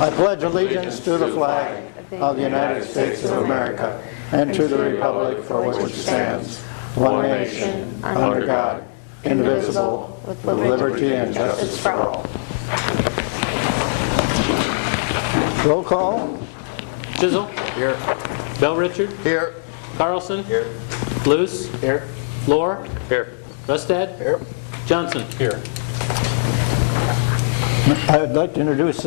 I pledge allegiance to the flag of the United States of America and to the republic for which it stands, one nation, under God, indivisible, with liberty and justice for all. Roll call. Chisel. Here. Bell Richard. Here. Carlson. Here. Luce. Here. Lohr. Here. Rustad. Here. Johnson. Here. I'd like to introduce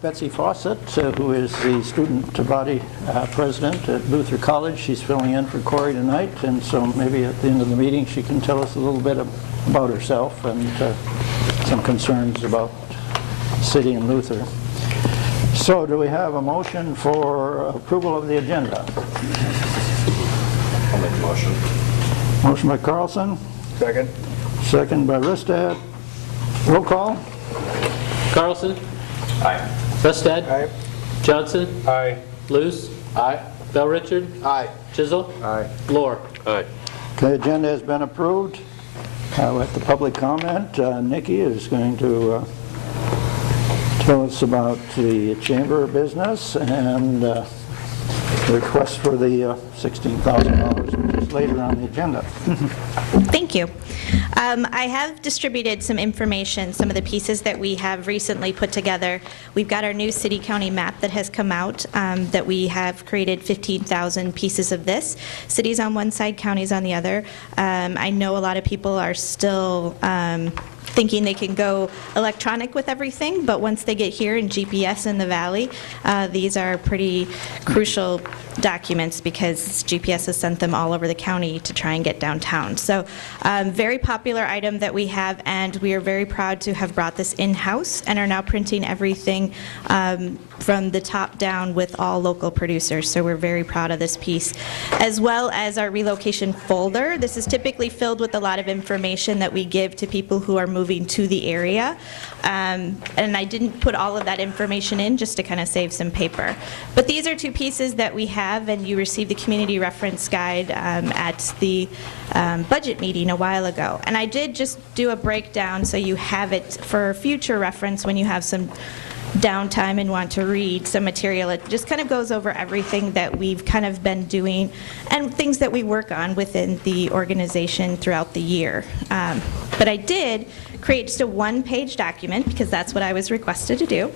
Betsy Fawcett, who is the student body president at Luther College. She's filling in for Corey tonight, and so maybe at the end of the meeting she can tell us a little bit about herself and some concerns about city and Luther. So do we have a motion for approval of the agenda? I'll make a motion. Motion by Carlson. Second. Second by Rustad. Roll call. Carlson. Aye. Rustad. Aye. Johnson. Aye. Luce. Aye. Bell Richard. Aye. Chisel. Aye. Lohr. Aye. The agenda has been approved. With the public comment, Nikki is going to tell us about the chamber business and the request for the $16,000, which is later on the agenda. Thank you. I have distributed some information, some of the pieces that we have recently put together. We've got our new city-county map that has come out that we have created 15,000 pieces of this. Cities on one side, counties on the other. I know a lot of people are still thinking they can go electronic with everything, but once they get here in GPS in the valley, these are pretty crucial documents because GPS has sent them all over the county to try and get downtown. So very popular item that we have, and we are very proud to have brought this in-house and are now printing everything from the top down with all local producers. So we're very proud of this piece, as well as our relocation folder. This is typically filled with a lot of information that we give to people who are moving to the area. And I didn't put all of that information in just to kind of save some paper. But these are two pieces that we have, and you received the community reference guide at the budget meeting a while ago. And I did just do a breakdown so you have it for future reference when you have some downtime and want to read some material. It just kind of goes over everything that we've kind of been doing and things that we work on within the organization throughout the year. But I did create just a one-page document because that's what I was requested to do.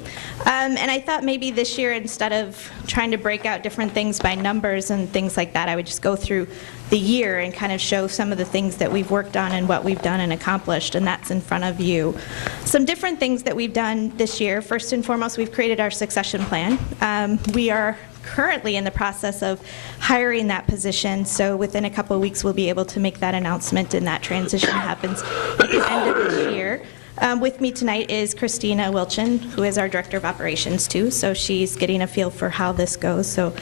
And I thought maybe this year, instead of trying to break out different things by numbers and things like that, I would just go through the year and kind of show some of the things that we've worked on and what we've done and accomplished, and that's in front of you. Some different things that we've done this year. First and foremost, we've created our succession plan. We are currently in the process of hiring that position, so within a couple of weeks we'll be able to make that announcement, and that transition happens at the end of this year. With me tonight is Christina Wilchin, who is our Director of Operations too, so she's getting a feel for how this goes, so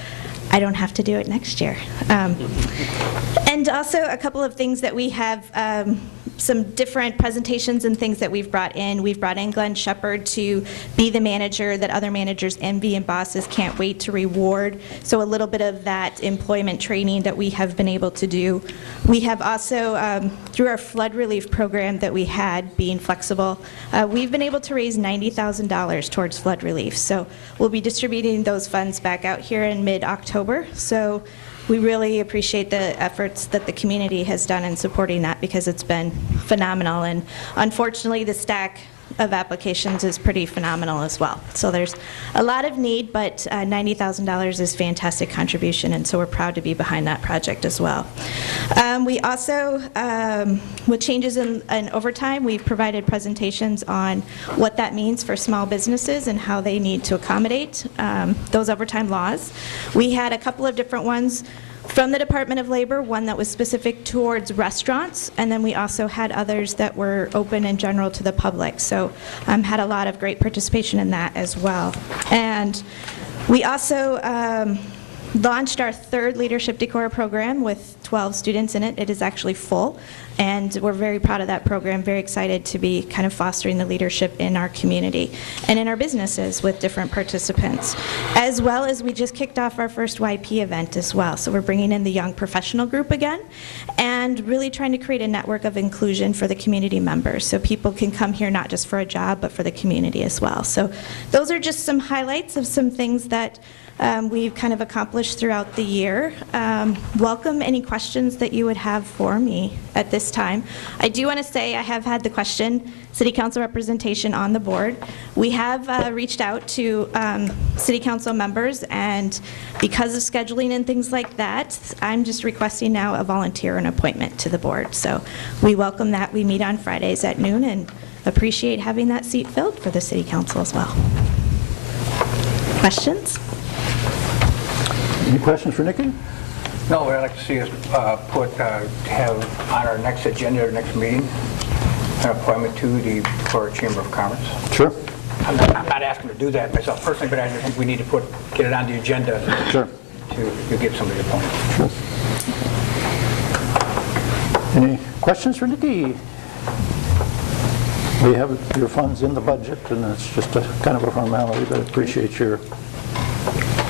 I don't have to do it next year. And also a couple of things that we have, some different presentations and things that we've brought in. We've brought in Glenn Shepard to be the manager that other managers envy and bosses can't wait to reward. So a little bit of that employment training that we have been able to do. We have also, through our flood relief program that we had, being flexible, we've been able to raise $90,000 towards flood relief. So we'll be distributing those funds back out here in mid-October. So we really appreciate the efforts that the community has done in supporting that because it's been phenomenal. And unfortunately, the stack of applications is pretty phenomenal as well. So there's a lot of need, but $90,000 is fantastic contribution, and so we're proud to be behind that project as well. We also, with changes in overtime, we've provided presentations on what that means for small businesses and how they need to accommodate those overtime laws. We had a couple of different ones from the Department of Labor, one that was specific towards restaurants, and then we also had others that were open in general to the public. So had a lot of great participation in that as well. And we also launched our third Leadership Decorah program with 12 students in it. It is actually full, and we're very proud of that program, very excited to be kind of fostering the leadership in our community and in our businesses with different participants. As well as we just kicked off our first YP event as well. So we're bringing in the young professional group again and really trying to create a network of inclusion for the community members so people can come here not just for a job but for the community as well. So those are just some highlights of some things that we've kind of accomplished throughout the year. Welcome any questions that you would have for me at this time. I do want to say I have had the question, City Council representation on the board. We have reached out to City Council members, and because of scheduling and things like that, I'm just requesting now a volunteer and appointment to the board. So we welcome that. We meet on Fridays at noon and appreciate having that seat filled for the City Council as well. Questions? Any questions for Nikki? No, what I'd like to see us have on our next agenda, our next meeting, an appointment to the Decorah Chamber of Commerce. Sure. I'm not asking to do that myself personally, but I just think we need to get it on the agenda Sure. to get somebody appointed. Sure. Any questions for Nikki? We have your funds in the budget, and it's just a kind of a formality, but I appreciate your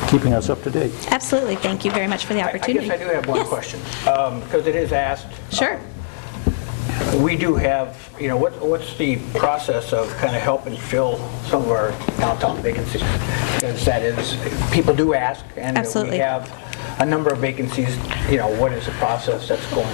keeping us up to date. Absolutely. Thank you very much for the opportunity. I guess I do have one Yes. question, because it is asked. Sure. We do have, what's the process of kind of helping fill some of our downtown vacancies? Because that is, people do ask, and Absolutely. we have a number of vacancies. What is the process that's going?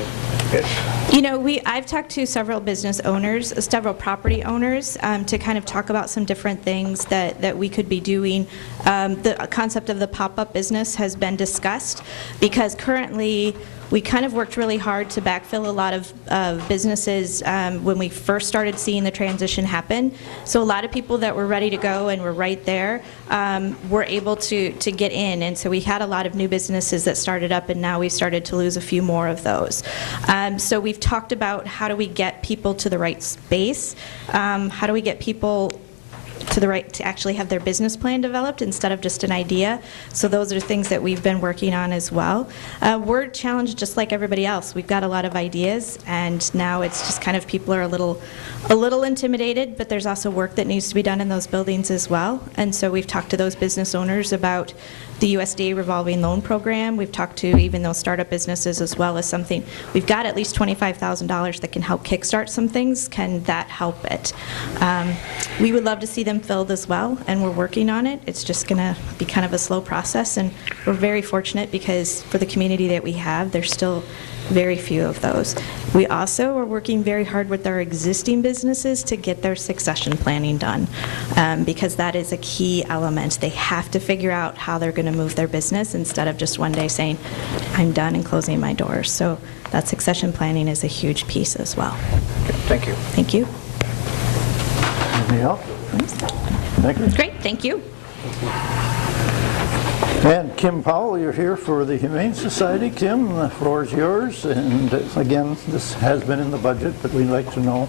I've talked to several business owners, several property owners, to kind of talk about some different things that we could be doing. The concept of the pop-up business has been discussed because currently we kind of worked really hard to backfill a lot of businesses when we first started seeing the transition happen. So a lot of people that were ready to go and were right there were able to get in. And so we had a lot of new businesses that started up, and now we've started to lose a few more of those. So we've talked about how do we get people to the right space, how do we get people to actually have their business plan developed instead of just an idea. So those are things that we've been working on as well. We're challenged just like everybody else. We've got a lot of ideas, and now it's just kind of people are a little intimidated, but there's also work that needs to be done in those buildings as well. And so we've talked to those business owners about the USDA revolving loan program. We've talked to even those startup businesses as well as something. We've got at least $25,000 that can help kickstart some things. Can that help it? We would love to see them filled as well, and we're working on it. It's just going to be kind of a slow process, and we're very fortunate because for the community that we have, there's still very few of those. We also are working very hard with our existing businesses to get their succession planning done because that is a key element. They have to figure out how they're going to move their business instead of just one day saying, I'm done and closing my doors. So that succession planning is a huge piece as well. Thank you. Thank you. Anything else? Thank you. Great, thank you. And Kim Powell, you're here for the Humane Society. Kim, the floor is yours. And again, this has been in the budget, but we'd like to know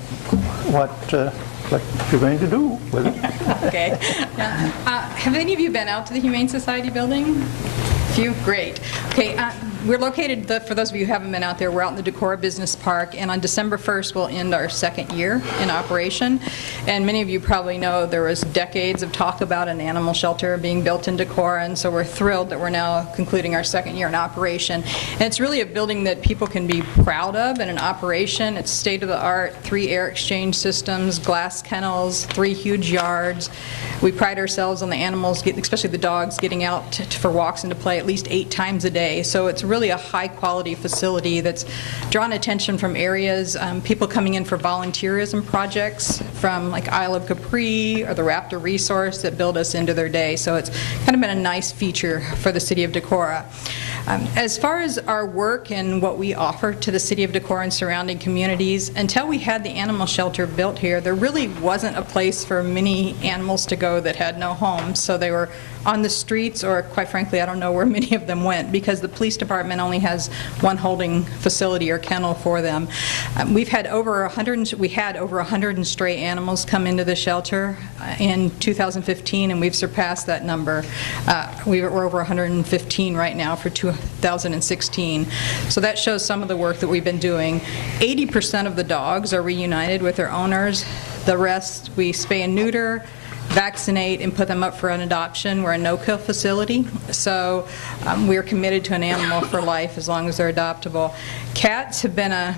what you're going to do with it. Okay. Yeah. Have any of you been out to the Humane Society building? A few? Great. Okay. We're located, for those of you who haven't been out there, we're out in the Decorah Business Park, and on December 1st we'll end our second year in operation. And many of you probably know there was decades of talk about an animal shelter being built in Decorah, and so we're thrilled that we're now concluding our second year in operation. And it's really a building that people can be proud of and an operation. It's state-of-the-art, 3 air exchange systems, glass kennels, 3 huge yards. We pride ourselves on the animals, especially the dogs, getting out for walks and to play at least 8 times a day. So it's really a high-quality facility that's drawn attention from areas, people coming in for volunteerism projects from like Isle of Capri or the Raptor Resource that build us into their day. So it's kind of been a nice feature for the city of Decorah. As far as our work and what we offer to the city of Decorah and surrounding communities, until we had the animal shelter built here, there really wasn't a place for many animals to go that had no home. So they were on the streets, or quite frankly, I don't know where many of them went, because the police department only has one holding facility or kennel for them. We had over 100 stray animals come into the shelter in 2015, and we've surpassed that number. We're over 115 right now for 2016. So that shows some of the work that we've been doing. 80% of the dogs are reunited with their owners. The rest we spay and neuter, vaccinate, and put them up for an adoption. We're a no-kill facility, so we're committed to an animal for life as long as they're adoptable. Cats have been a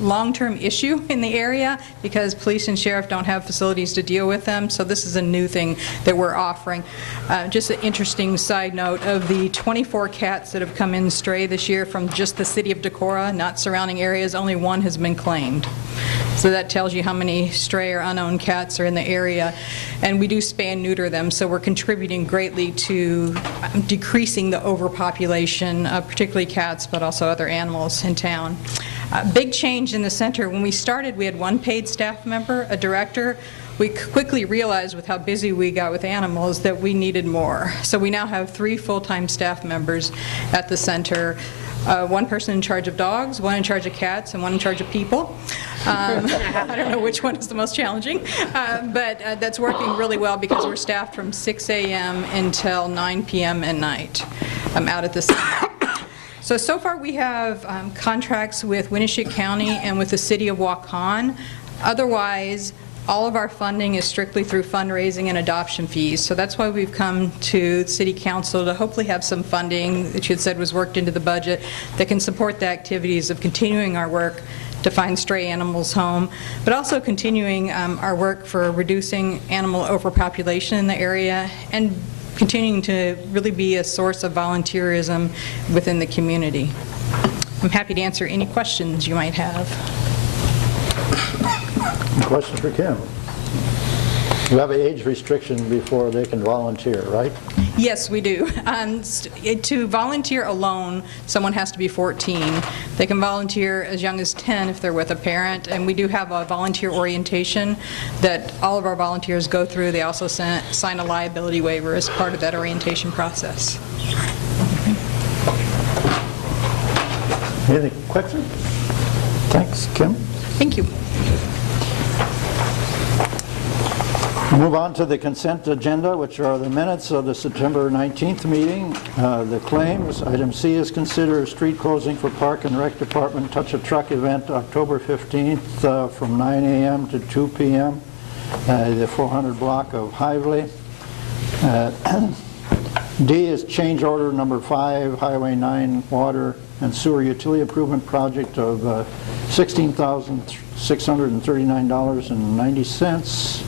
long-term issue in the area because police and sheriff don't have facilities to deal with them, so this is a new thing that we're offering. Just an interesting side note, of the 24 cats that have come in stray this year from just the city of Decorah, not surrounding areas, only one has been claimed. So that tells you how many stray or unowned cats are in the area. And we do spay and neuter them, so we're contributing greatly to decreasing the overpopulation of particularly cats, but also other animals in town. Big change in the center. When we started, we had one paid staff member, a director. We quickly realized with how busy we got with animals that we needed more. So we now have 3 full-time staff members at the center. One person in charge of dogs, one in charge of cats, and one in charge of people. I don't know which one is the most challenging, but that's working really well because we're staffed from 6 a.m. until 9 p.m. at night out at the center. So far we have contracts with Winneshiek County and with the city of Waukon. Otherwise, all of our funding is strictly through fundraising and adoption fees. So that's why we've come to City Council to hopefully have some funding that you had said was worked into the budget that can support the activities of continuing our work to find stray animals home, but also continuing our work for reducing animal overpopulation in the area and continuing to really be a source of volunteerism within the community. I'm happy to answer any questions you might have. Question for Kim. You have an age restriction before they can volunteer, right? Yes, we do. To volunteer alone, someone has to be 14. They can volunteer as young as 10 if they're with a parent, and we do have a volunteer orientation that all of our volunteers go through. They also sign a liability waiver as part of that orientation process. Any questions? Thanks, Kim. Thank you. Move on to the consent agenda, which are the minutes of the September 19th meeting. The claims. Item C is consider a street closing for Park and Rec Department Touch a Truck event October 15th from 9 a.m. to 2 p.m. The 400 block of Hively. D is change order number 5, Highway 9 Water and Sewer Utility Improvement Project of $16,639.90.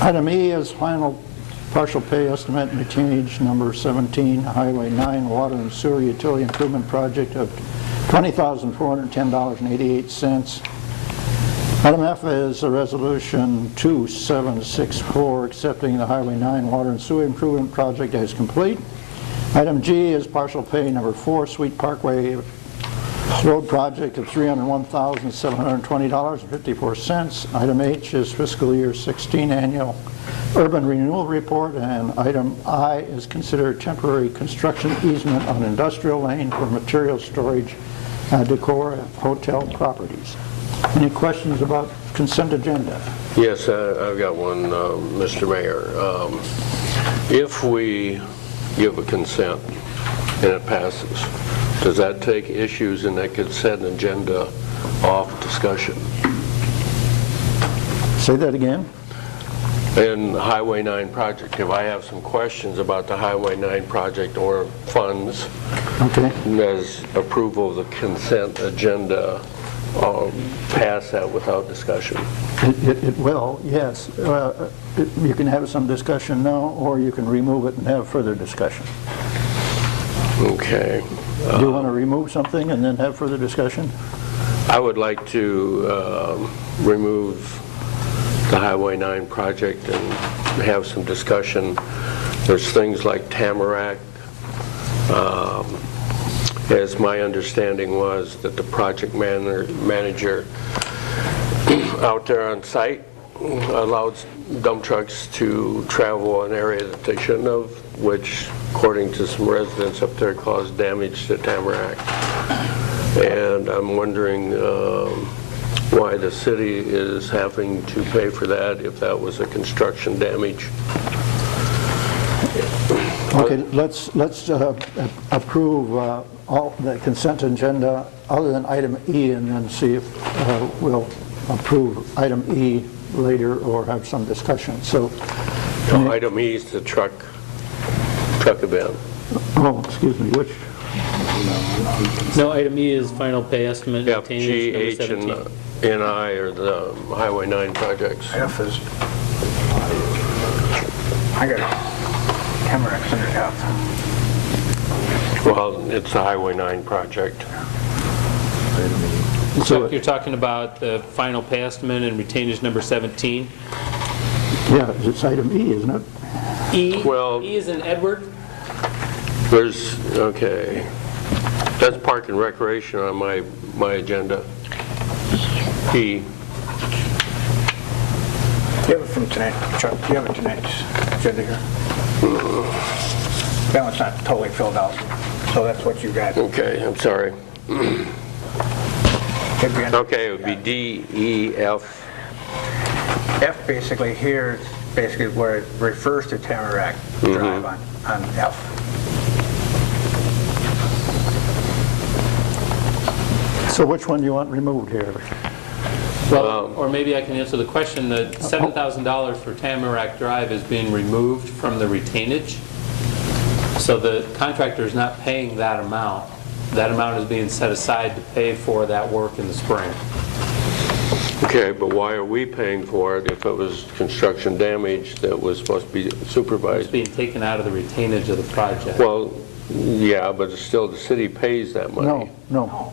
Item E is final partial pay estimate and change number 17, Highway 9 Water and Sewer Utility Improvement Project of $20,410.88. Item F is a resolution 2764 accepting the Highway 9 Water and Sewer Improvement Project as complete. Item G is partial pay number 4, Sweet Parkway Road Project of $301,720.54. Item H is fiscal year 16 annual urban renewal report, and item I is considered temporary construction easement on industrial lane for material storage, Decorah hotel properties. Any questions about consent agenda? Yes, I've got one, Mr. Mayor. If we give a consent and it passes, does that take issues in that consent agenda off discussion? Say that again. In the Highway 9 project, if I have some questions about the Highway 9 project or funds, Okay. does approval of the consent agenda pass that without discussion? It will, yes. You can have some discussion now, or you can remove it and have further discussion. Okay. Do you want to remove something and then have further discussion? I would like to remove the Highway 9 project and have some discussion. There's things like Tamarack, as my understanding was that the project manager out there on site allowed dump trucks to travel an area that they shouldn't have, which, according to some residents up there, caused damage to Tamarack. And I'm wondering why the city is having to pay for that if that was a construction damage. Okay, let's approve all the consent agenda other than item E, and then see if we'll approve item E later or have some discussion. So, Item E is the truck event. oh, excuse me, which? No, item E is final pay estimate. F, retainage G, number H, 17. and I are the Highway 9 projects. F is, I got Tamarack's under F. Well, it's the Highway 9 project. So you're talking about the final pay estimate and retainage number 17? Yeah, it's item E, isn't it? E? Well- E is in Edward? There's, okay, that's Park and Recreation on my agenda. P. You have it from tonight, Chuck, you have it tonight's agenda here. That one's not totally filled out, so that's what you got. Okay, I'm sorry. Should be on- Okay, it would be D, E, F. F basically here is basically where it refers to Tamarack Drive on F. So which one do you want removed here? Well, or maybe I can answer the question. The $7,000 for Tamarack Drive is being removed from the retainage. So the contractor is not paying that amount. That amount is being set aside to pay for that work in the spring. Okay, but why are we paying for it if it was construction damage that was supposed to be It's supervised? being taken out of the retainage of the project. Well, yeah, but it's still, the city pays that money. No,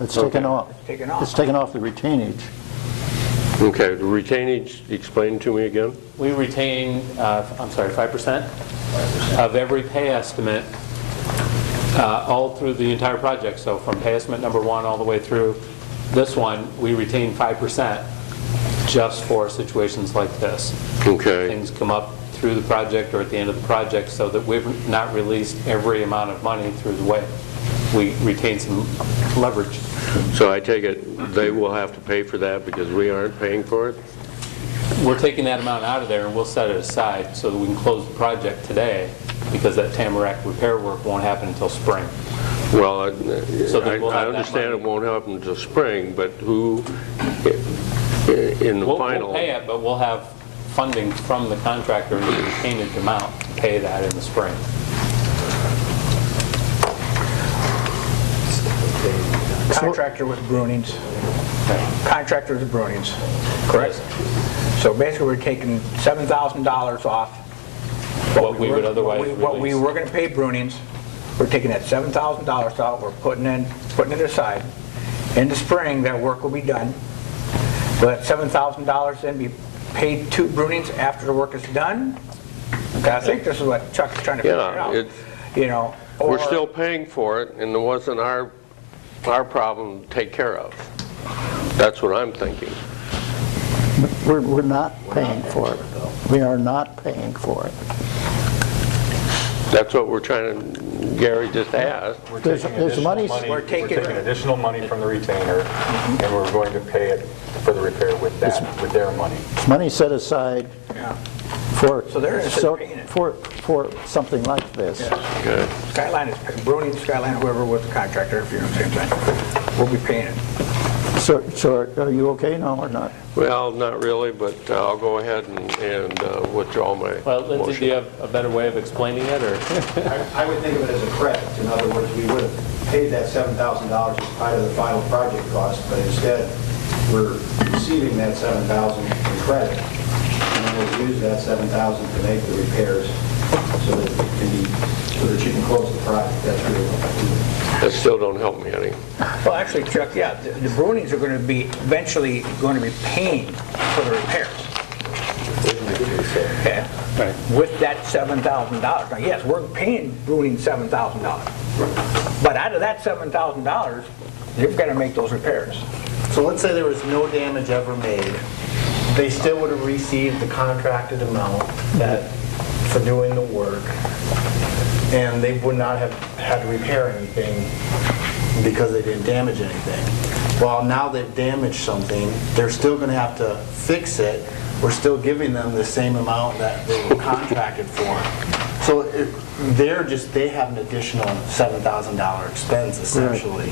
it's Okay. taken off. It's taken off. It's taken off the retainage. Okay, the retainage, explain to me again? We retain, 5% of every pay estimate all through the entire project. So from pay estimate number 1 all the way through this one, we retain 5% just for situations like this. Okay. Things come up through the project or at the end of the project, so that we've not released every amount of money through the way. We retain some leverage. So I take it they will have to pay for that because we aren't paying for it? We're taking that amount out of there and we'll set it aside so that we can close the project today, because that Tamarack repair work won't happen until spring. Well, I then we'll have that understand it money. won't happen until spring, but who, in the We'll final... pay it, but we'll have funding from the contractor in the retainage amount to pay that in the spring. Contractor with Brunings. Contractor with Brunings, correct? So basically, we're taking $7,000 off. What we would otherwise What we release. were going to pay Brunings, we're taking that $7,000 out, we're putting it aside. In the spring, that work will be done. Will that $7,000 then be paid to Brunings after the work is done? Okay, I think this is what Chuck's trying to figure Yeah, out. it's- You know, or... We're still paying for it, and it wasn't our problem to take care of. That's what I'm thinking. We're not paying for it. We are not paying for it. That's what we're trying to, Gary just asked. We're There's- taking there's additional money- money, We're we're taking- taking additional money from the retainer, and we're going to pay it for the repair with that, with their money. It's money set aside Yeah. for, So they're paying it. for something like this. Okay. Skyline is, Brunings, Skyline, whoever was the contractor, if you know what I'm saying, we'll be paying it. So are you okay now or not? Well, not really, but I'll go ahead and withdraw my Well, Lindsay, do you motion. have a better way of explaining it, or? I would think of it as a credit. In other words, we would have paid that $7,000 as part of the final project cost, but instead, we're receiving that $7,000 in credit. And then we'll use that $7,000 to make the repairs so that it can be, so that you can close the project. That's really what we're doing. That still don't help me any. Well, actually, Chuck, yeah, the Brunings are going to be eventually going to be paying for the repairs. Okay? Right. with that $7,000. Now, yes, we're paying Bruning $7,000, but out of that $7,000, they've got to make those repairs. So let's say there was no damage ever made. They still would have received the contracted amount for doing the work, and they would not have had to repair anything because they didn't damage anything. Well, now they've damaged something, they're still going to have to fix it. We're still giving them the same amount that they were contracted for. So they have an additional $7,000 expense essentially.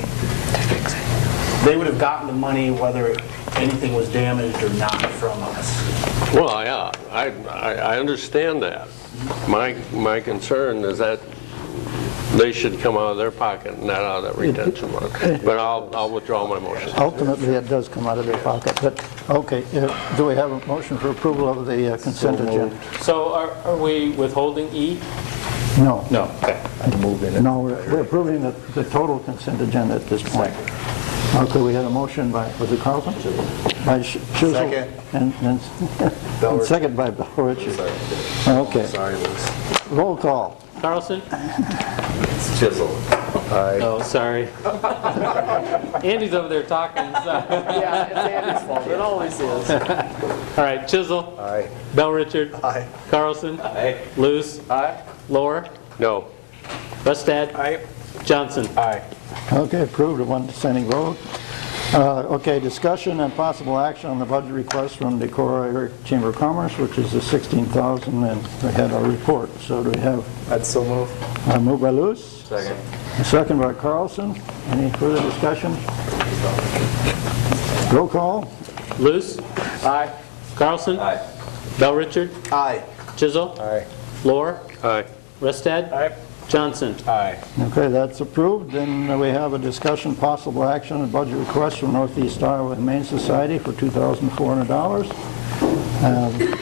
They would have gotten the money whether anything was damaged or not from us. Well, yeah, I understand that. My concern is that they should come out of their pocket, not out of that retention money. But I'll withdraw my motion. Ultimately, it does come out of their pocket, but, okay, do we have a motion for approval of the consent agenda? So are we withholding E? No. No, okay. No, we're approving the total consent agenda at this point. Okay, we had a motion by, was it Carlson? By Schussel. Second. And second by Bill Richard. Okay. Sorry, Liz. Roll call. Carlson? Chisel. Aye. Oh, sorry. Andy's over there talking. So. Yeah, it's Andy's fault. It always is. All right, Chisel? Aye. Bell Richard? Aye. Carlson? Aye. Luce? Aye. Lohr? No. Rustad? Aye. Johnson? Aye. Okay, approved, a one dissenting vote. Okay, discussion and possible action on the budget request from Decorah Chamber of Commerce, which is the $16,000, and we had our report. So do we have I'd so move. a move by Luce? Second. A second by Carlson. Any further discussion? Roll call. Luce? Aye. Carlson? Aye. Bell Richard? Aye. Chisel? Aye. Lohr? Aye. Rustad? Aye. Johnson? Aye. Okay, that's approved. Then we have a discussion, possible action, and budget request from Northeast Iowa Humane Society for $2,400.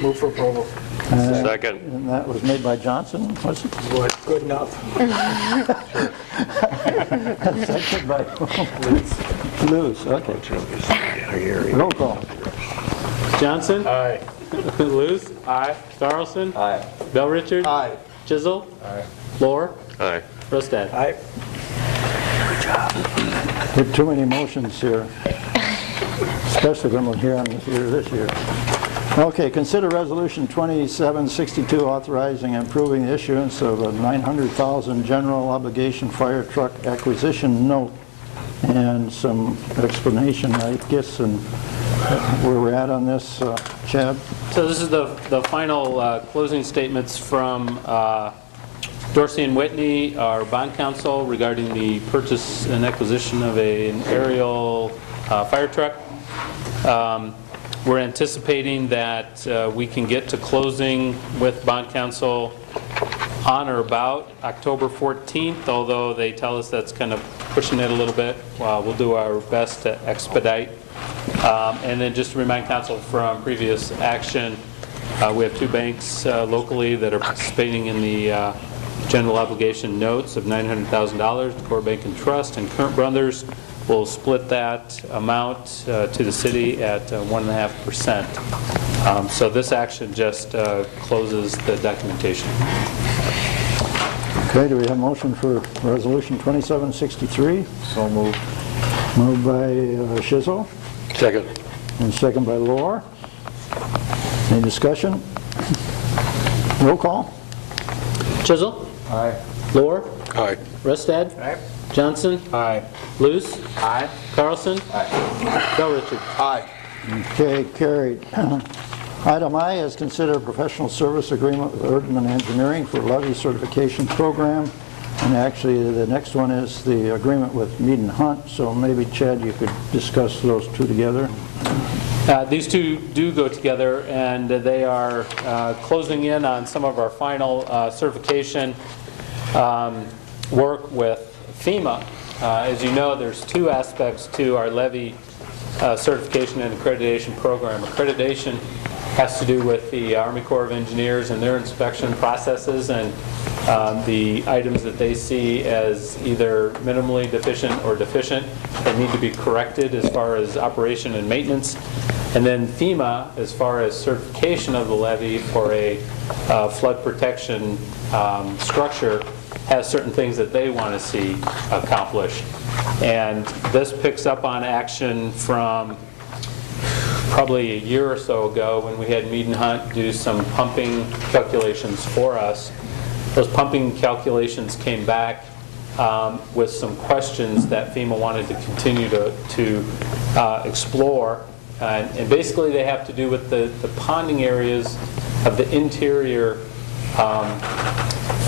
Move for approval. Second. And that was made by Johnson, was it? Good enough. Second by Luce. Okay. Roll call. Johnson? Aye. Luce? Aye. Carlson? Aye. Bell Richard? Aye. Chisel? Aye. Lohr? Aye. Rustad? Aye. There are too many motions here, especially when we're here on this year. Okay, consider resolution 2762 authorizing and approving the issuance of a $900,000 general obligation fire truck acquisition note, and some explanation, I guess, and where we're at on this, Chad? So this is the final closing statements from Dorsey and Whitney, our bond counsel, regarding the purchase and acquisition of an aerial fire truck. We're anticipating that we can get to closing with bond counsel on or about October 14th, although they tell us that's kind of pushing it a little bit. We'll do our best to expedite. And then just to remind council from previous action, we have two banks locally that are participating in the general obligation notes of $900,000. Decorah Bank and Trust and Current Brothers will split that amount to the city at 1.5%. So this action just closes the documentation. Okay, do we have a motion for resolution 2763? So moved. Moved by Schizzle Second. and second by Lohr. Any discussion? Roll call. Chisel? Aye. Lohr? Aye. Rustad? Aye. Johnson? Aye. Luce? Aye. Carlson? Aye. Bell Richard? Aye. Okay, carried. Item I is consider a professional service agreement with Erdman Engineering for levy certification program. And actually, the next one is the agreement with Mead and Hunt. So maybe, Chad, you could discuss those two together. These two do go together, and they are closing in on some of our final certification work with FEMA. As you know, there's two aspects to our levy certification and accreditation program. Accreditation has to do with the Army Corps of Engineers and their inspection processes and the items that they see as either minimally deficient or deficient that need to be corrected as far as operation and maintenance. And then FEMA, as far as certification of the levee for a flood protection structure, has certain things that they want to see accomplished. And this picks up on action from probably a year or so ago when we had Mead and Hunt do some pumping calculations for us. Those pumping calculations came back with some questions that FEMA wanted to continue to explore. And basically they have to do with the ponding areas of the interior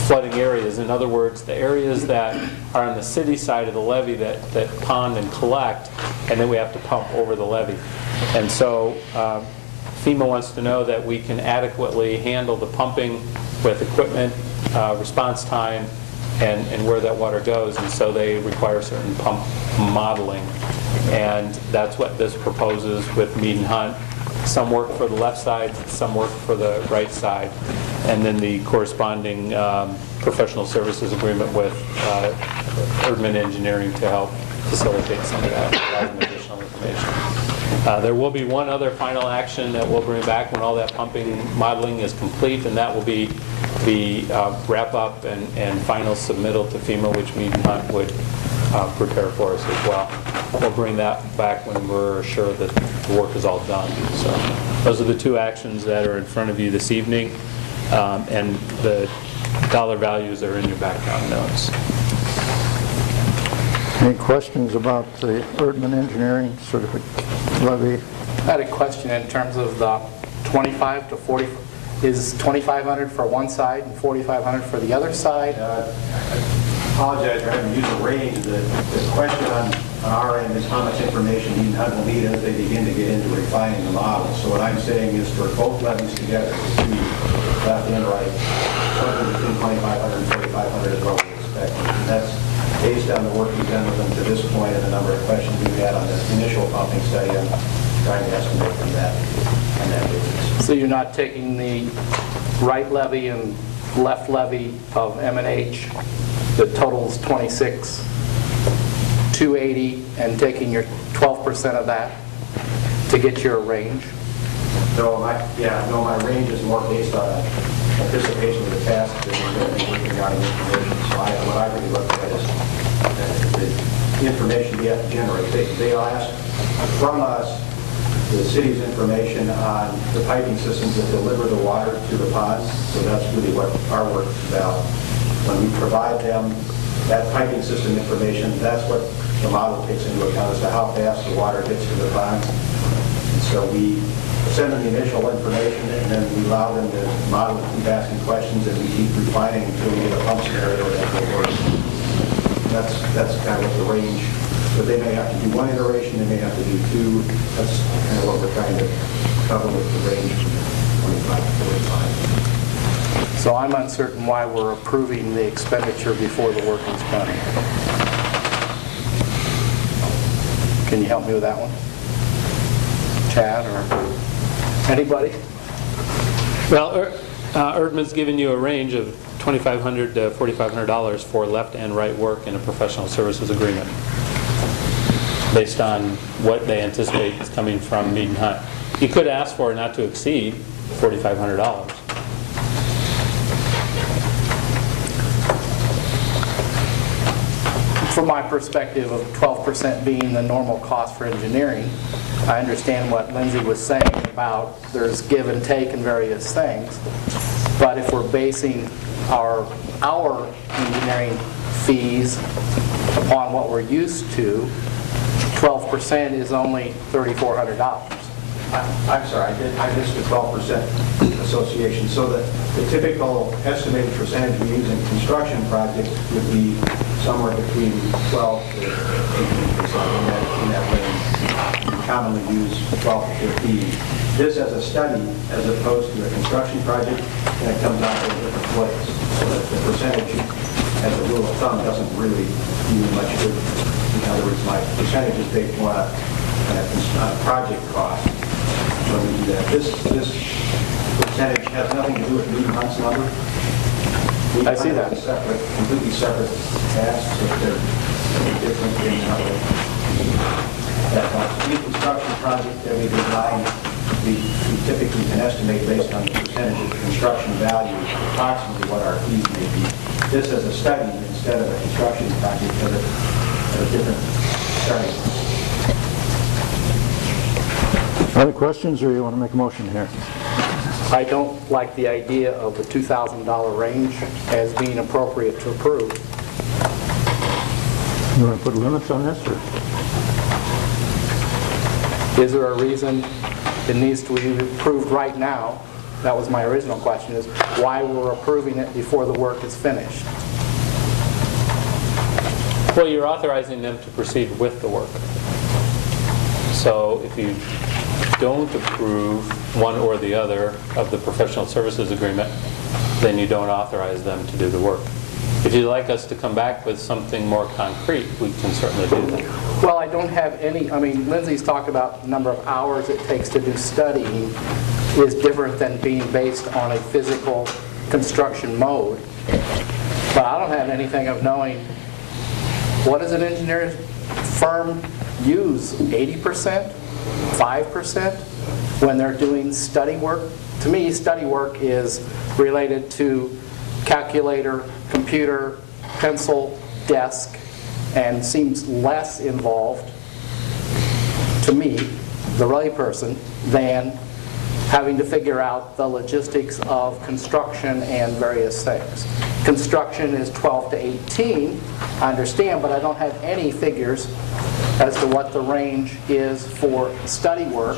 flooding areas. In other words, the areas that are on the city side of the levee that pond and collect, and then we have to pump over the levee. And so FEMA wants to know that we can adequately handle the pumping with equipment, response time, and where that water goes. And so they require certain pump modeling. And that's what this proposes with Mead and Hunt. Some work for the left side, some work for the right side, and then the corresponding professional services agreement with Erdman Engineering to help facilitate some of that, provide some additional information. There will be one other final action that we'll bring back when all that pumping modeling is complete, and that will be the wrap-up and final submittal to FEMA, which Mead and Hunt would prepare for us as well. We'll bring that back when we're sure that the work is all done. So those are the two actions that are in front of you this evening, and the dollar values are in your background notes. Any questions about the Erdman Engineering certificate levy? I had a question in terms of the 25 to 40. Is 2,500 for one side and 4,500 for the other side? Apologize for having to use a range. The question on our end is how much information Mead and Hunt will need as they begin to get into refining the model. So what I'm saying is for both levies together, the two left and right, something between 2,500 and 4,500 is what we expect. And that's based on the work we've done with them to this point and the number of questions we've had on the initial pumping study. I'm trying to estimate from that on that basis. So you're not taking the right levy and left levy of M&H, the total's 26,280, and taking your 12% of that to get your range? No, my range is more based on anticipation of the tasks that we're going to be working on in information. So what I really look at is the information we have to generate. They'll ask from us the city's information on the piping systems that deliver the water to the ponds. So that's really what our work is about. When we provide them that piping system information, that's what the model takes into account as to how fast the water gets to the ponds. And so we send them the initial information, and then we allow them to model and keep asking questions, and we keep refining until we get a pump scenario that will work. That's kind of what the range, but they may have to do one iteration, they may have to do two. That's kind of what we're trying to cover with the range from 25 to 45. So I'm uncertain why we're approving the expenditure before the work is done. Can you help me with that one? Chad or anybody? Well, Erdman's given you a range of $2,500 to $4,500 for left and right work in a professional services agreement, based on what they anticipate is coming from Mead and Hunt. You could ask for not to exceed $4,500. From my perspective of 12% being the normal cost for engineering, I understand what Lindsay was saying about there's give and take in various things. But if we're basing our engineering fees upon what we're used to, 12% is only $3,400. I'm sorry, I missed the 12% association. So the typical estimated percentage we use in construction projects would be somewhere between 12 to 18% in that range. We commonly use 12 to 15. This as a study, as opposed to a construction project, and it comes out in different ways. So that the percentage, as a rule of thumb, doesn't really do much good. In other words, my percentage is based more on a project cost. When we do that, this percentage has nothing to do with Mead and Hunt's number. I see that. Completely separate tasks, so they're different in how they That any construction project that we design, we typically can estimate based on the percentage of the construction value approximately what our fees may be. This as a study instead of a construction project at a different starting point. Other questions, or you want to make a motion here? I don't like the idea of the $2,000 range as being appropriate to approve. You want to put limits on this, or? Is there a reason it needs to be approved right now? That was my original question, is why we're approving it before the work is finished? Well, you're authorizing them to proceed with the work. So if you don't approve one or the other of the professional services agreement, then you don't authorize them to do the work. If you'd like us to come back with something more concrete, we can certainly do that. Well, I don't have any, I mean, Lindsay's talked about the number of hours it takes to do studying is different than being based on a physical construction mode. But I don't have anything of knowing, what does an engineering firm use? 80%? 5% when they're doing study work? To me, study work is related to calculator, computer, pencil, desk, and seems less involved to me, the layperson, than having to figure out the logistics of construction and various things. Construction is 12 to 18, I understand, but I don't have any figures as to what the range is for study work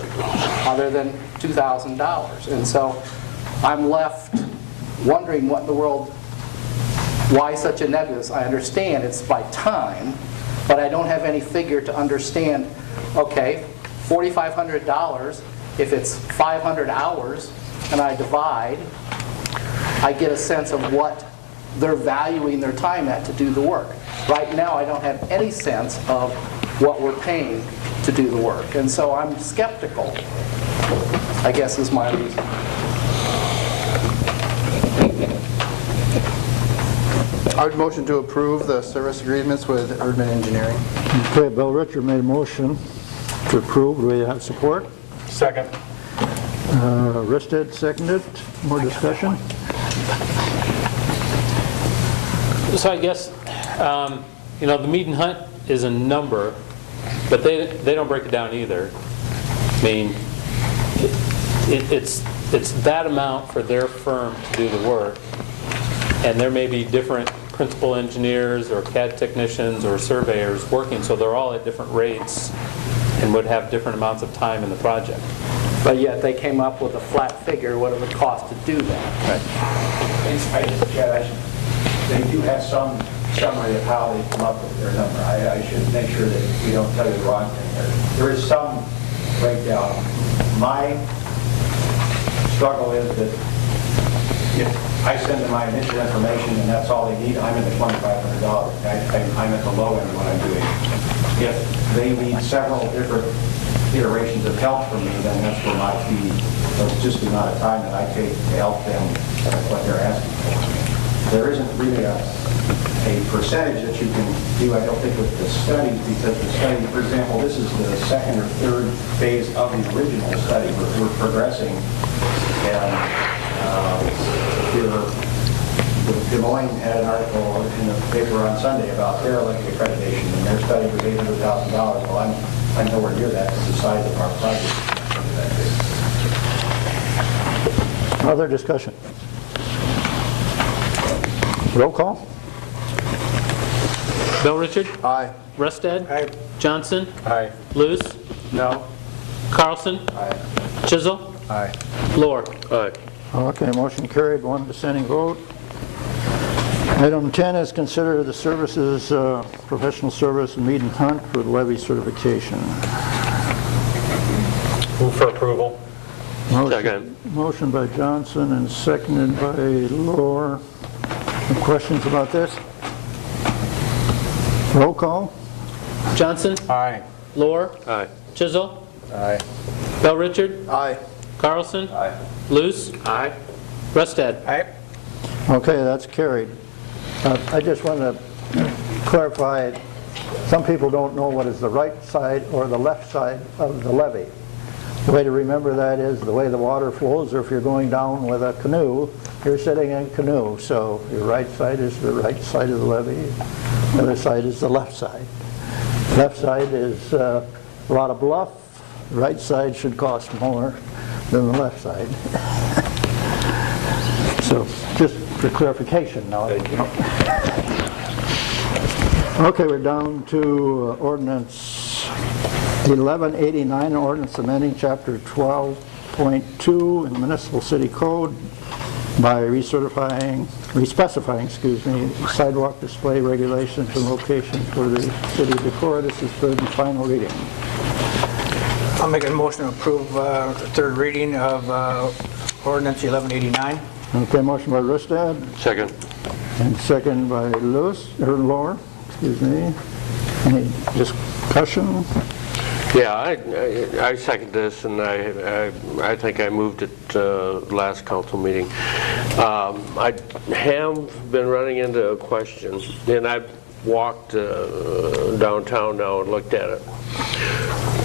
other than $2,000. And so I'm left wondering what in the world, why such a nebulous? I understand it's by time, but I don't have any figure to understand, okay, $4,500, if it's 500 hours and I divide, I get a sense of what they're valuing their time at to do the work. Right now, I don't have any sense of what we're paying to do the work. And so I'm skeptical, I guess is my reason. I would motion to approve the service agreements with Erdman Engineering. Okay, Bill Richard made a motion to approve. Do we have support? Second. Risted seconded. More discussion? So I guess, the meet and hunt is a number, but they don't break it down either. I mean, it's that amount for their firm to do the work, and there may be different principal engineers or CAD technicians or surveyors working, so they're all at different rates and would have different amounts of time in the project. But yet they came up with a flat figure, what it would cost to do that. Chad, they do have some summary of how they come up with their number. I should make sure that we don't tell you the wrong thing. There is some breakdown. My struggle is that if I send them my initial information and that's all they need, I'm in the $2,500. I'm at the low end of what I'm doing. If they need several different iterations of help from me, then that's where my fee, it's just the amount of time that I take to help them with what they're asking for. There isn't really a percentage that you can do, I don't think, with the studies, because the study, for example, this is the second or third phase of the original study. We're progressing, and Des Moines had an article in the paper on Sunday about their electric accreditation, and their study was $800,000. Well, I'm nowhere near that because the size of our project. Other discussion? Roll call? Bill Richard? Aye. Rusted? Aye. Johnson? Aye. Luce? No? Carlson? Aye. Chisel? Aye. Lohr? Aye. Okay, motion carried, one dissenting vote. Item 10 is consider the services, professional service and meet and hunt for levy certification. Move for approval. Second. Motion by Johnson and seconded by Lohr. Any questions about this? Roll call? Johnson? Aye. Lohr? Aye. Chisel? Aye. Bill Richard? Aye. Carlson? Aye. Luce? Aye. Rusted? Aye. Okay, that's carried. I just want to clarify, some people don't know what is the right side or the left side of the levee. The way to remember that is the way the water flows, or if you're going down with a canoe, you're sitting in a canoe. So your right side is the right side of the levee, the other side is the left side. Left side is a lot of bluff, the right side should cost more than the left side. So just for clarification now. Okay, we're down to ordinance 1189, ordinance amending chapter 12.2 in the municipal city code by respecifying, sidewalk display regulations and location for the city of Decorah. This is third and final reading. I'll make a motion to approve third reading of ordinance 1189. Okay, motion by Rustad Second. and second by Lohr. Excuse me. Any discussion? Yeah, I second this, and I think I moved it last council meeting. I have been running into a question, and I've walked downtown now and looked at it.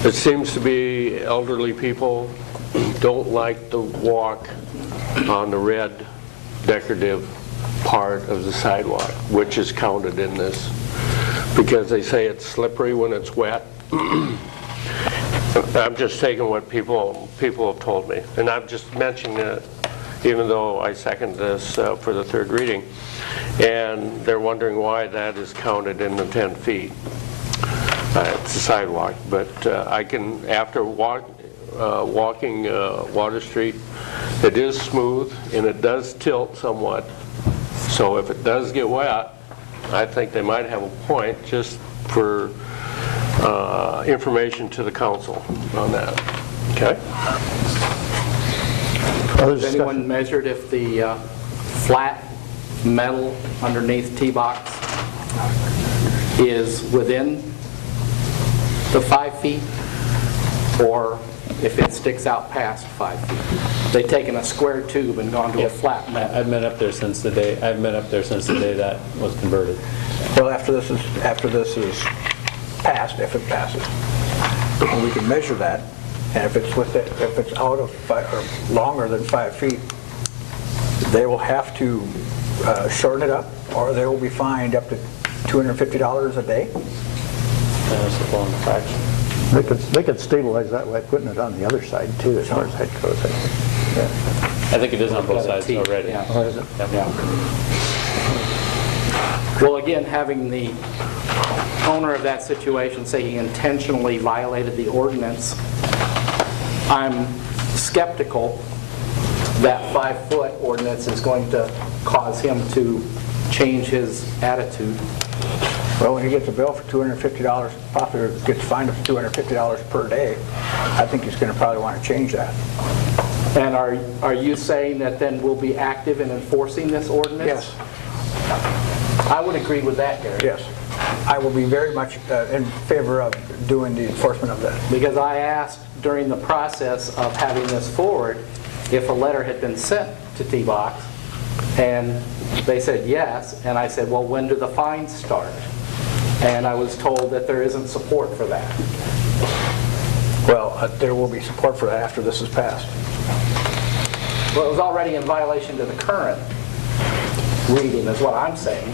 It seems to be elderly people don't like to walk on the red decorative part of the sidewalk, which is counted in this, because they say it's slippery when it's wet. I'm just taking what people have told me, and I'm just mentioning it, even though I second this for the third reading, and they're wondering why that is counted in the 10 feet. It's a sidewalk, but I can, after walking Water Street, it is smooth and it does tilt somewhat, so if it does get wet, I think they might have a point, just for information to the council on that. Okay? Has anyone measured if the flat metal underneath T-box is within the 5 feet, or if it sticks out past 5 feet? They've taken a square tube and gone to a flat metal. I've been up there since the day that was converted. Well, after this is passed, if it passes, and we can measure that, and if it's out of or longer than 5 feet, they will have to shorten it up, or they will be fined up to $250 a day. That's a long fraction. They could stabilize that by putting it on the other side too, as far as that goes. I think it is on both sides already. Yeah. Oh, is it? Yeah. Well, again, having the owner of that situation say he intentionally violated the ordinance, I'm skeptical that 5-foot ordinance is going to cause him to change his attitude. Well, when he gets a bill for $250, probably gets fined up to $250 per day, I think he's going to probably want to change that. And are you saying that then we'll be active in enforcing this ordinance? Yes. I would agree with that, Gary. Yes. I will be very much in favor of doing the enforcement of that. Because I asked during the process of having this forward if a letter had been sent to T-Box, and they said yes, and I said, well, when do the fines start? And I was told that there isn't support for that. Well, there will be support for that after this is passed. Well, it was already in violation to the current reading, is what I'm saying.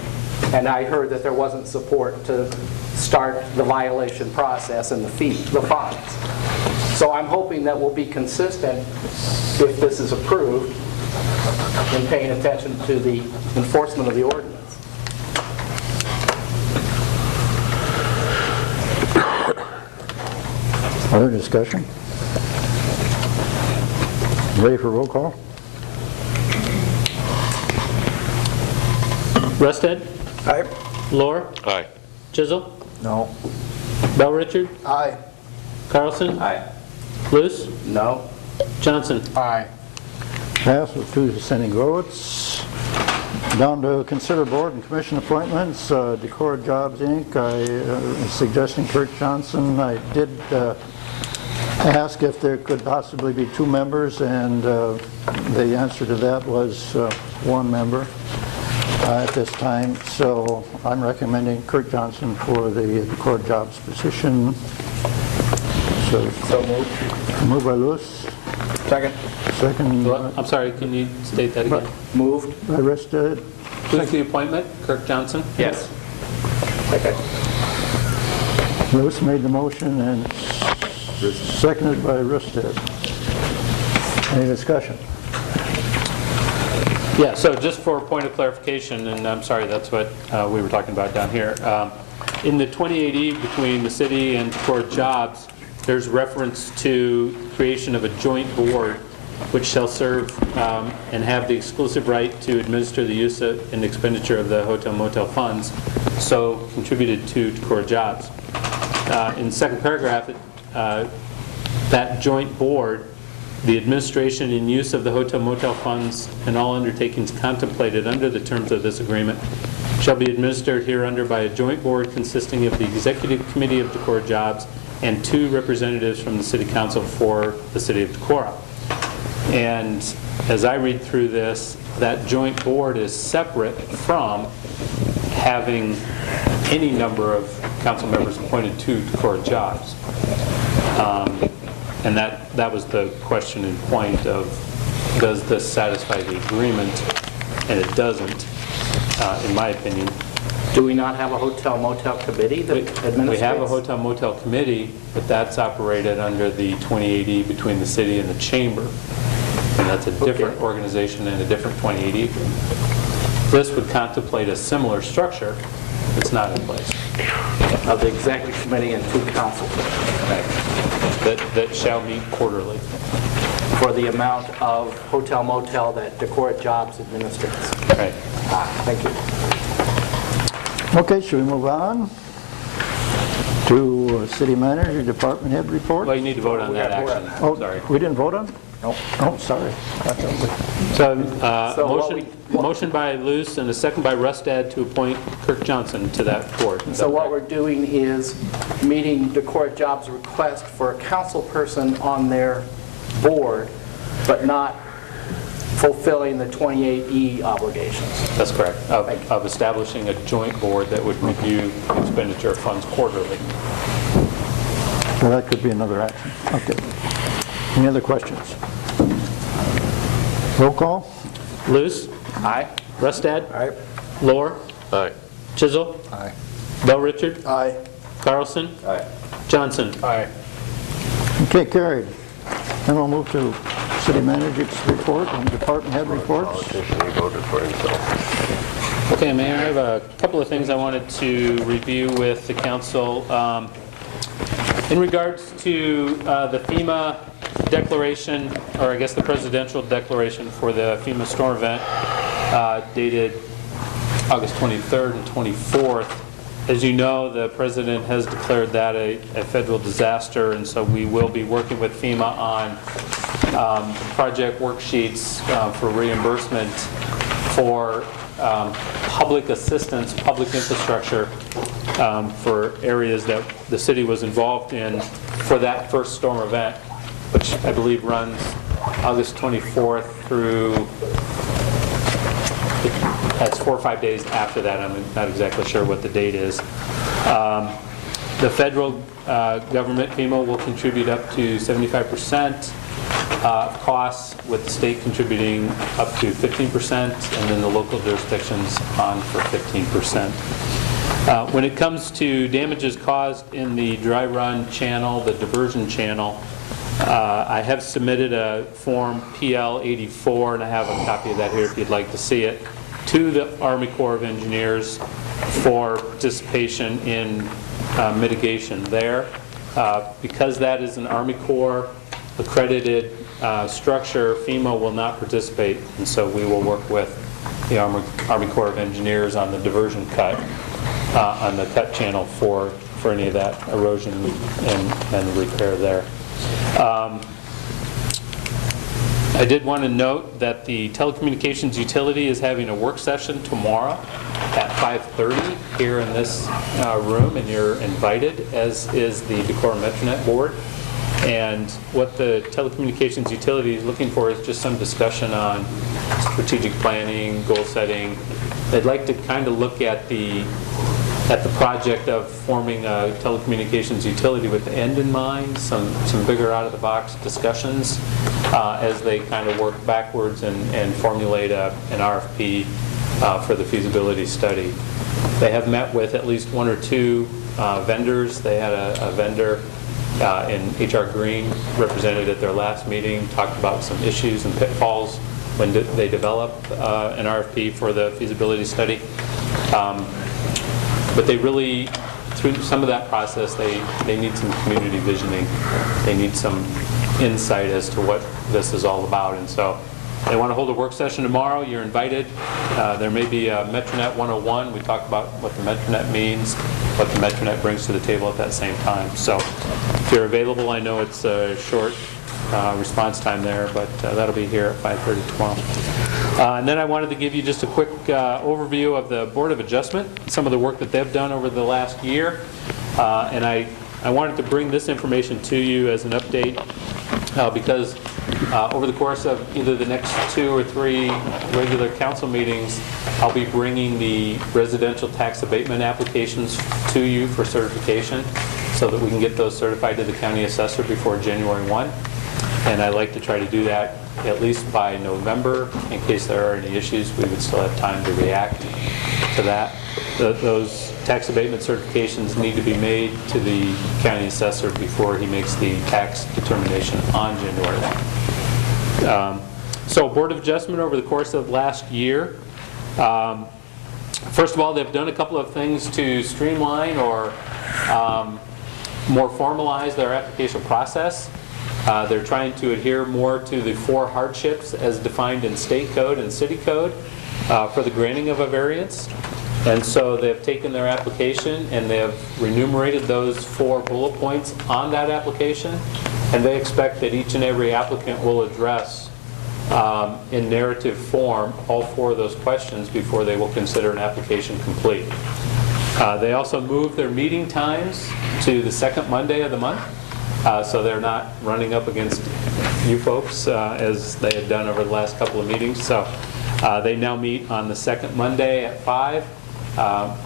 And I heard that there wasn't support to start the violation process and the fines. So I'm hoping that we'll be consistent, if this is approved, in paying attention to the enforcement of the ordinance. Other discussion? Ready for roll call? Rusted? Aye. Lohr? Aye. Chisel? No. Bell Richard? Aye. Carlson? Aye. Luce? No? Johnson? Aye. Passed with 2 dissenting votes. Down to consider board and commission appointments. Decorah Jobs, Inc. I suggesting Kirk Johnson. I did ask if there could possibly be 2 members, and the answer to that was 1 member. at this time, so I'm recommending Kurt Johnson for the Decorah jobs position. So moved by Lewis, Second. second I'm sorry, can you state that again? Moved? by Rested. Who's the appointment? Kirk Johnson? Yes. Second. Lewis made the motion and seconded by Rested. Any discussion? Yeah, so just for a point of clarification, and I'm sorry, that's what we were talking about down here. In the 28E between the city and Decorah Jobs, there's reference to creation of a joint board which shall serve and have the exclusive right to administer the use and expenditure of the hotel motel funds, so contributed to Decorah Jobs. In the second paragraph, that joint board, the administration and use of the hotel motel funds and all undertakings contemplated under the terms of this agreement shall be administered hereunder by a joint board consisting of the executive committee of Decorah Jobs and 2 representatives from the city council for the city of Decorah. And as I read through this, that joint board is separate from having any number of council members appointed to Decorah Jobs. And that was the question and point of, does this satisfy the agreement? And it doesn't, in my opinion. Do we not have a hotel motel committee that administrates? We have a hotel motel committee, but that's operated under the 2080 between the city and the chamber. And that's a different organization and a different 2080. This would contemplate a similar structure. It's not in place. Of the executive committee and 2 council That shall meet quarterly. for the amount of hotel motel that Decorah Jobs administers. Right. Thank you. Okay, should we move on to city manager, department head report? Well, you need to vote on that action. Oh, Sorry. we didn't vote on? Nope. Oh, sorry. So, So motion by Luce and a second by Rustad to appoint Kirk Johnson to that board. Is So that what correct? we're doing is meeting Decorah Jobs' request for a council person on their board, but not fulfilling the 28E obligations. That's correct, of establishing a joint board that would review expenditure of funds quarterly. Well, that could be another action. Okay. Any other questions? Roll call? Luce? Aye? Rustad? Aye. Lohr? Aye. Chisel? Aye. Bell Richard? Aye. Carlson? Aye. Johnson? Aye. Okay, carried. Then we'll move to city manager's report and department head reports. Politician, he voted for himself. Okay, Mayor, I have a couple of things I wanted to review with the council. In regards to the FEMA declaration, or I guess the presidential declaration for the FEMA storm event dated August 23rd and 24th, as you know, the president has declared that a federal disaster, and so we will be working with FEMA on project worksheets for reimbursement for public assistance, public infrastructure for areas that the city was involved in for that first storm event, which I believe runs August 24th through, that's 4 or 5 days after that. I'm not exactly sure what the date is. The federal government, FEMA, will contribute up to 75% costs, with the state contributing up to 15%, and then the local jurisdictions on for 15%. When it comes to damages caused in the dry run channel, the diversion channel, I have submitted a form PL 84, and I have a copy of that here if you'd like to see it, to the Army Corps of Engineers for participation in mitigation there. Because that is an Army Corps accredited structure, FEMA will not participate, and so we will work with the Army Corps of Engineers on the diversion cut, on the cut channel for any of that erosion and repair there. I did want to note that the telecommunications utility is having a work session tomorrow at 5:30 here in this room, and you're invited, as is the Decorah Metronet Board. And what the telecommunications utility is looking for is just some discussion on strategic planning, goal setting, they'd like to kind of look at the project of forming a telecommunications utility with the end in mind, some bigger out-of-the-box discussions as they kind of work backwards and formulate an RFP for the feasibility study. They have met with at least one or two vendors. They had a vendor in HR Green represented at their last meeting, talked about some issues and pitfalls when they develop an RFP for the feasibility study. But they really, through some of that process, they need some community visioning. They need some insight as to what this is all about. And so they want to hold a work session tomorrow. You're invited. There may be a Metronet 101. We talk about what the Metronet means, what the Metronet brings to the table at that same time. So if you're available, I know it's a short response time there, but that'll be here at 5:30 tomorrow. And then I wanted to give you just a quick overview of the Board of Adjustment, some of the work that they've done over the last year. And I wanted to bring this information to you as an update because over the course of either the next 2 or 3 regular council meetings, I'll be bringing the residential tax abatement applications to you for certification so that we can get those certified to the county assessor before January 1. And I'd like to try to do that at least by November. In case there are any issues, we would still have time to react to that. Those tax abatement certifications need to be made to the county assessor before he makes the tax determination on January 1. So Board of Adjustment over the course of last year, first of all, they've done a couple of things to streamline or more formalize their application process. They're trying to adhere more to the 4 hardships as defined in state code and city code for the granting of a variance. And so they've taken their application and they have enumerated those 4 bullet points on that application, and they expect that each and every applicant will address in narrative form all 4 of those questions before they will consider an application complete. They also moved their meeting times to the second Monday of the month. So they're not running up against you folks as they had done over the last couple of meetings. So they now meet on the second Monday at 5,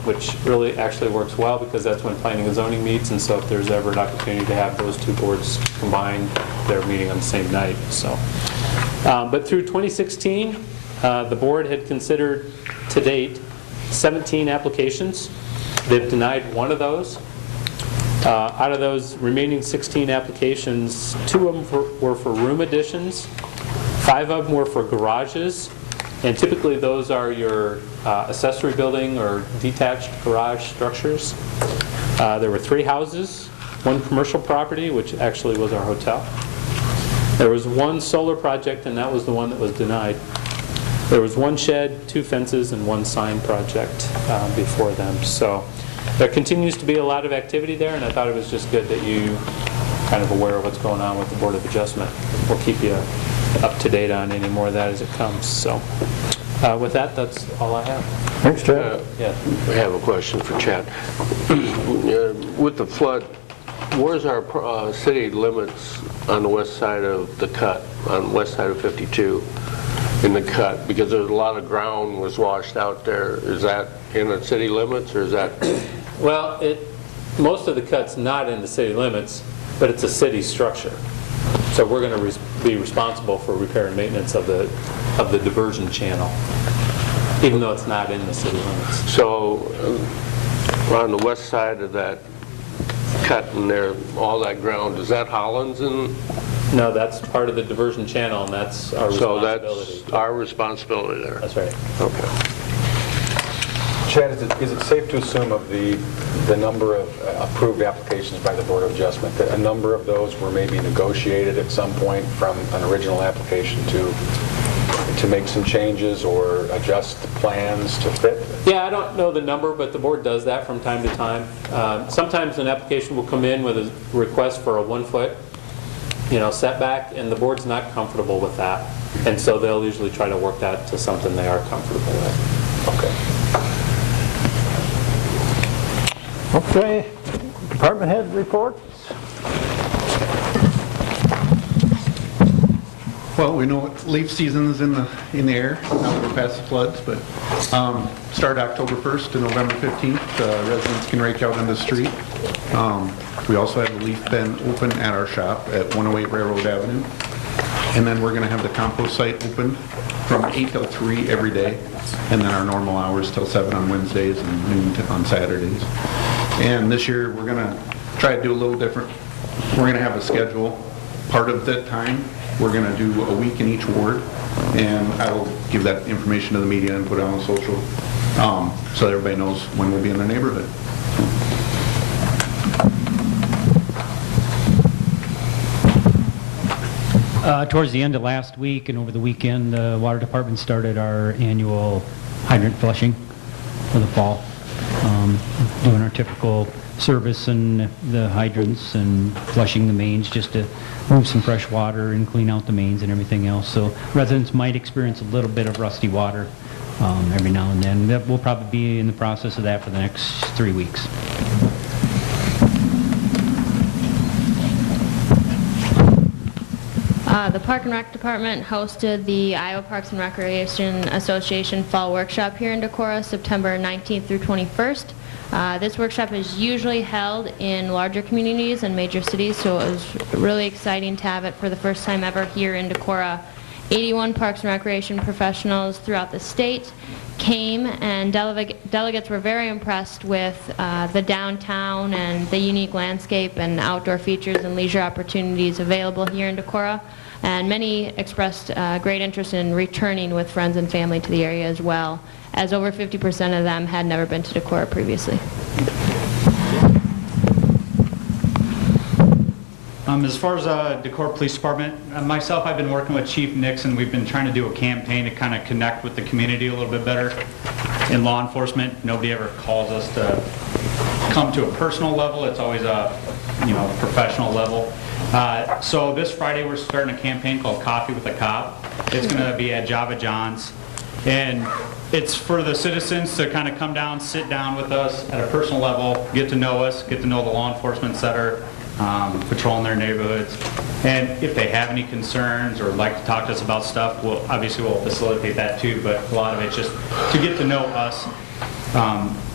which really actually works well because that's when planning and zoning meets. And so if there's ever an opportunity to have those 2 boards combined, they're meeting on the same night. So, but through 2016, the board had considered to date 17 applications. They've denied 1 of those. Out of those remaining 16 applications, 2 of them were for room additions, 5 of them were for garages, and typically those are your accessory building or detached garage structures. There were 3 houses, 1 commercial property, which actually was our hotel. There was 1 solar project, and that was the one that was denied. There was 1 shed, 2 fences, and 1 sign project before them. So there continues to be a lot of activity there, and I thought it was just good that you kind of aware of what's going on with the Board of Adjustment. We'll keep you up to date on any more of that as it comes. So with that, that's all I have. Thanks, Chad. Yeah. I have a question for Chad. With the flood, where's our city limits on the west side of the cut, on the west side of 52 in the cut? Because there's a lot of ground was washed out there. Is that in the city limits, or is that? Well, most of the cut's not in the city limits, but it's a city structure. So we're going to be responsible for repair and maintenance of the diversion channel, even though it's not in the city limits. So on the west side of that cut in there, all that ground, is that Holland's? No, that's part of the diversion channel, and that's our responsibility. So that's our responsibility there? That's right. Okay. Chad, is it safe to assume of the number of approved applications by the Board of Adjustment, that a number of those were maybe negotiated at some point from an original application to make some changes or adjust the plans to fit? Yeah, I don't know the number, but the board does that from time to time. Sometimes an application will come in with a request for a 1-foot setback, and the board's not comfortable with that. And so they'll usually try to work that to something they are comfortable with. Okay. Okay, department head reports. Well, we know leaf season is in the air, now that we're past the floods, but start October 1st to November 15th, residents can rake out in the street. We also have the leaf bin open at our shop at 108 Railroad Avenue. And then we're going to have the compost site open from 8 till 3 every day, and then our normal hours till 7 on Wednesdays and noon on Saturdays. And this year, we're going to try to do a little different. We're going to have a schedule. Part of that time, we're going to do a week in each ward, and I will give that information to the media and put it on social so that everybody knows when we'll be in their neighborhood. Towards the end of last week and over the weekend, the Water Department started our annual hydrant flushing for the fall. Doing our typical service and the hydrants and flushing the mains just to move some fresh water and clean out the mains and everything else. So residents might experience a little bit of rusty water every now and then. We'll probably be in the process of that for the next 3 weeks. The Park and Rec Department hosted the Iowa Parks and Recreation Association Fall Workshop here in Decorah, September 19th through 21st. This workshop is usually held in larger communities and major cities, so it was really exciting to have it for the first time ever here in Decorah. 81 Parks and Recreation professionals throughout the state came, and delegates were very impressed with the downtown and the unique landscape and outdoor features and leisure opportunities available here in Decorah. And many expressed great interest in returning with friends and family to the area as well, as over 50% of them had never been to Decorah previously. As far as Decorah Police Department, myself, I've been working with Chief Nixon. We've been trying to do a campaign to kind of connect with the community a little bit better. In law enforcement, nobody ever calls us to come to a personal level. It's always a professional level. So this Friday we're starting a campaign called Coffee with a Cop. It's going to be at Java John's, and it's for the citizens to kind of come down, sit down with us at a personal level, get to know us, get to know the law enforcement that are patrolling their neighborhoods. And if they have any concerns or like to talk to us about stuff, we'll facilitate that too, but a lot of it's just to get to know us.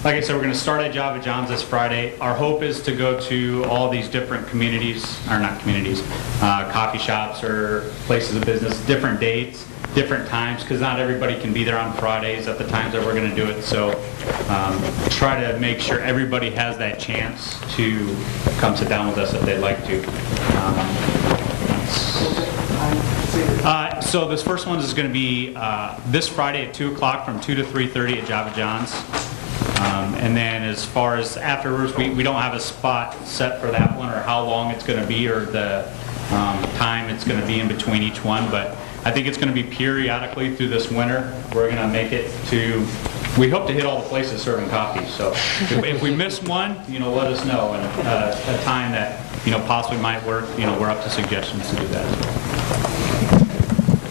Like I said, we're going to start at Java John's this Friday. Our hope is to go to all these different communities, or not communities, coffee shops or places of business, different dates, different times, because not everybody can be there on Fridays at the times that we're going to do it. So try to make sure everybody has that chance to come sit down with us if they'd like to. So this first one is going to be this Friday at 2 o'clock from 2 to 3:30 at Java John's. And then as far as afterwards, we don't have a spot set for that one or how long it's going to be or the time it's going to be in between each one, but I think it's going to be periodically through this winter. We're going to make it to, we hope to hit all the places serving coffee. So if we miss one, let us know. And a time that, possibly might work, we're up to suggestions to do that as well.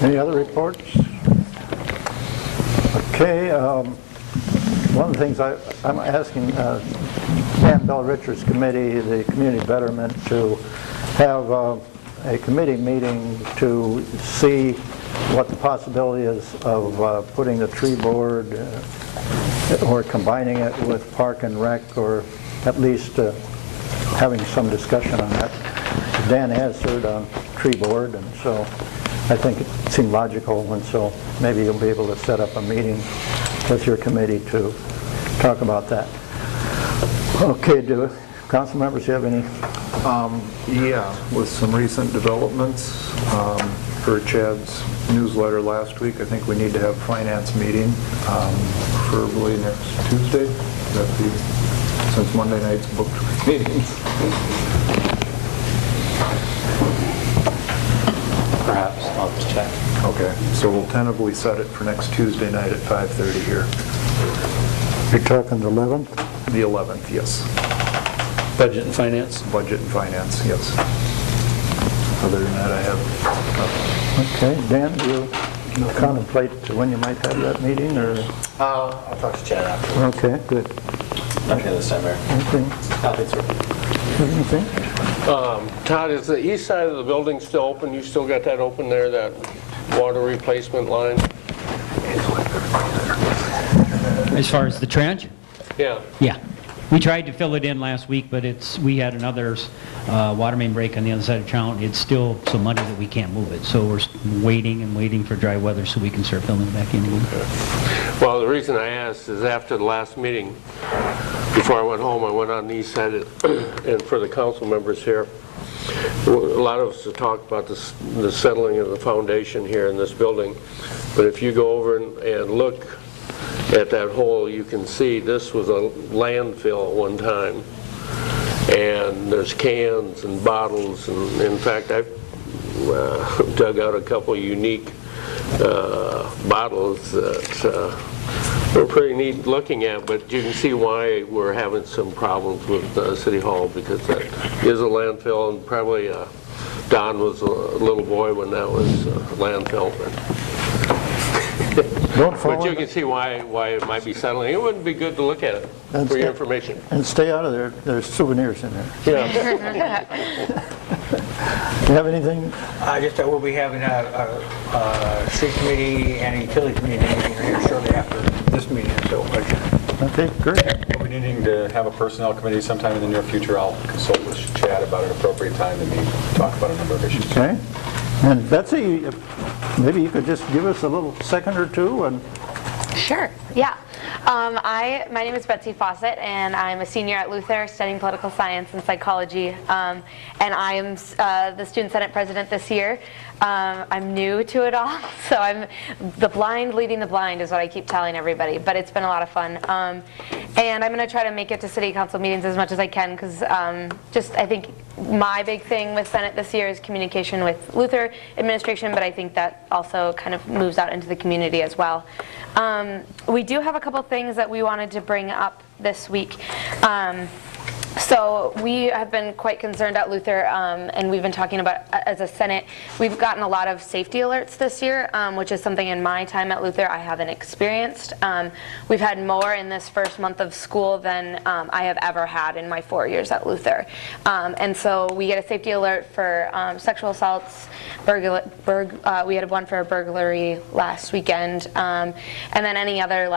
Any other reports? Okay. One of the things I'm asking Dan Bell Richards Committee, the Community Betterment, to have a committee meeting to see what the possibility is of putting the tree board or combining it with Park and Rec, or at least having some discussion on that. Dan has served on tree board, and so I think it seemed logical, and so maybe you'll be able to set up a meeting with your committee to talk about that. Okay, do council members have any? Yeah, with some recent developments, per Chad's newsletter last week, I think we need to have a finance meeting, preferably next Tuesday. That'd be, since Monday night's booked meetings. Perhaps, I'll just check. Okay, so we'll tentatively set it for next Tuesday night at 5:30 here. You're talking the 11th? The 11th, yes. Budget and finance? Budget and finance, yes. Other than that, I have nothing. Okay, Dan, do you contemplate when you might have that meeting, or? I'll talk to Chad after. Okay, good. Nothing this time, Mayor. Anything? Nothing, sir. Anything? Todd, is the east side of the building still open? You still got that open there, that water replacement line? As far as the trench? Yeah. Yeah. We tried to fill it in last week, but we had another water main break on the other side of town. It's still so muddy that we can't move it. So we're waiting and waiting for dry weather so we can start filling it back in again. Well, the reason I asked is after the last meeting, before I went home, I went on the east side, and for the council members here, a lot of us have talked about the settling of the foundation here in this building. But if you go over and look at that hole, you can see this was a landfill at one time. And there's cans and bottles, and in fact, I dug out a couple unique bottles that were pretty neat looking at, but you can see why we're having some problems with City Hall, because that is a landfill, and probably Don was a little boy when that was landfill. But you can see why it might be settling. It wouldn't be good to look at it for your information. And stay out of there. There's souvenirs in there. Yeah. Do you have anything? Just that we'll be having a street committee and a utility committee meeting here shortly after this meeting, so. Okay, great. We'll be needing to have a personnel committee sometime in the near future. I'll consult with Chad about an appropriate time to meet, talk about a number of issues. Okay. And Betsy, maybe you could just give us a little second or two. And Sure, yeah. My name is Betsy Fawcett, and I'm a senior at Luther studying political science and psychology, and I am the Student Senate President this year. I'm new to it all, so I'm the blind leading the blind is what I keep telling everybody, but it's been a lot of fun. And I'm going to try to make it to City Council meetings as much as I can, because I think my big thing with Senate this year is communication with Luther administration, but I think that also kind of moves out into the community as well. We do have a couple things that we wanted to bring up this week. So we have been quite concerned at Luther, and we've been talking about, as a Senate, we've gotten a lot of safety alerts this year, which is something in my time at Luther I haven't experienced. We've had more in this first month of school than I have ever had in my 4 years at Luther. And so we get a safety alert for sexual assaults, we had one for a burglary last weekend, and then any other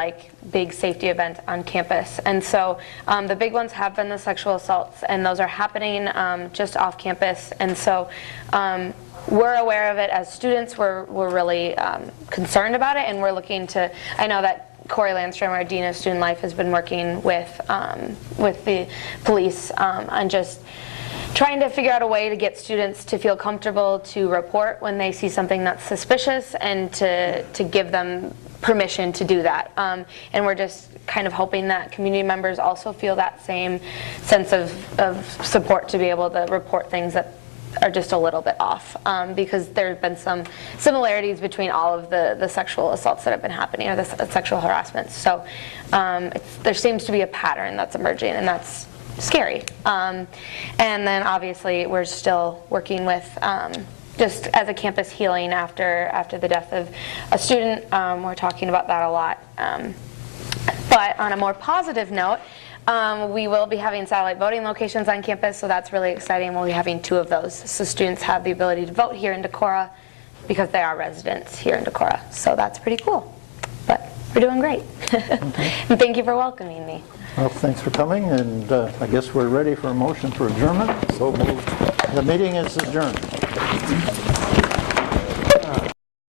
big safety event on campus. And so the big ones have been the sexual assaults, and those are happening just off campus. And so we're aware of it as students. We're really concerned about it, and we're looking to, I know that Corey Landstrom, our Dean of Student Life, has been working with the police on just trying to figure out a way to get students to feel comfortable to report when they see something that's suspicious, and to give them permission to do that. And we're just kind of hoping that community members also feel that same sense of support to be able to report things that are just a little bit off, because there have been some similarities between all of the sexual assaults that have been happening, or the sexual harassment. So there seems to be a pattern that's emerging, and that's scary. And then obviously we're still working with just as a campus healing after the death of a student. We're talking about that a lot. But on a more positive note, we will be having satellite voting locations on campus, so that's really exciting. We'll be having 2 of those, so students have the ability to vote here in Decorah because they are residents here in Decorah. So that's pretty cool. But we're doing great. And thank you for welcoming me. Well, thanks for coming, and I guess we're ready for a motion for adjournment. So moved. The meeting is adjourned.